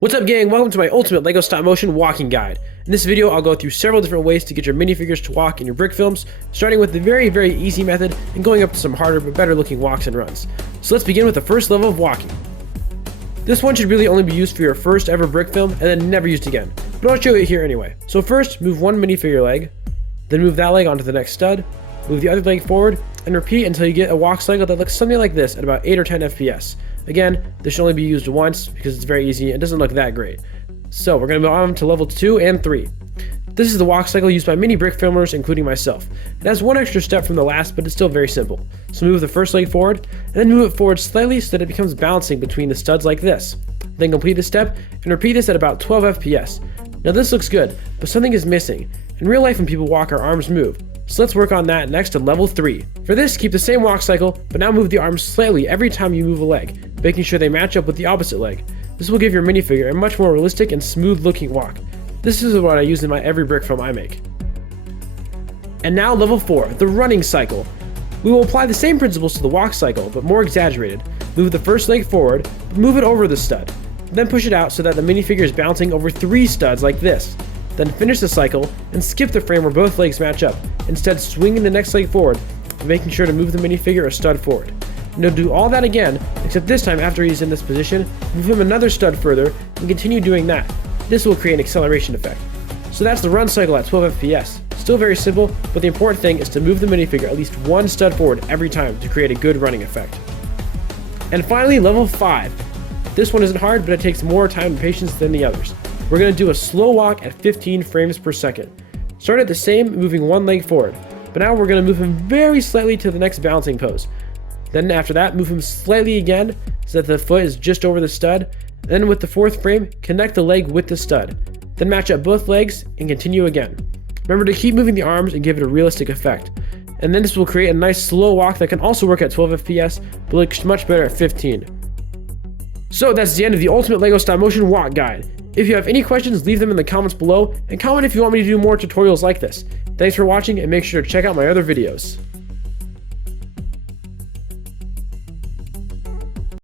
What's up, gang? Welcome to my ultimate LEGO stop motion walking guide. In this video, I'll go through several different ways to get your minifigures to walk in your Brickfilms, starting with the very easy method and going up to some harder but better looking walks and runs. So let's begin with the first level of walking. This one should really only be used for your first ever Brickfilm and then never used again, but I'll show you here anyway. So first, move one minifigure leg, then move that leg onto the next stud, move the other leg forward, and repeat until you get a walk cycle that looks something like this at about 8 or 10 FPS. Again, this should only be used once because it's very easy and doesn't look that great. So we're going to move on to level 2 and 3. This is the walk cycle used by many brick filmers, including myself. It has one extra step from the last, but it's still very simple. So move the first leg forward, and then move it forward slightly so that it becomes bouncing between the studs like this. Then complete the step, and repeat this at about 12 FPS. Now this looks good, but something is missing. In real life, when people walk, our arms move. So let's work on that next to level 3. For this, keep the same walk cycle, but now move the arms slightly every time you move a leg, making sure they match up with the opposite leg. This will give your minifigure a much more realistic and smooth looking walk. This is what I use in my every brick film I make. And now level 4, the running cycle. We will apply the same principles to the walk cycle, but more exaggerated. Move the first leg forward, but move it over the stud. Then push it out so that the minifigure is bouncing over 3 studs like this. Then finish the cycle and skip the frame where both legs match up, instead swinging the next leg forward and making sure to move the minifigure a stud forward. And he'll do all that again, except this time after he's in this position, move him another stud further and continue doing that. This will create an acceleration effect. So that's the run cycle at 12 FPS. Still very simple, but the important thing is to move the minifigure at least 1 stud forward every time to create a good running effect. And finally, level 5. This one isn't hard, but it takes more time and patience than the others. We're going to do a slow walk at 15 frames per second. Start at the same, moving one leg forward, but now we're going to move him very slightly to the next bouncing pose. Then after that, move him slightly again so that the foot is just over the stud. Then with the 4th frame, connect the leg with the stud. Then match up both legs and continue again. Remember to keep moving the arms and give it a realistic effect. And then this will create a nice slow walk that can also work at 12 FPS, but looks much better at 15. So that's the end of the ultimate LEGO stop motion walk guide. If you have any questions, leave them in the comments below, and comment if you want me to do more tutorials like this. Thanks for watching, and make sure to check out my other videos.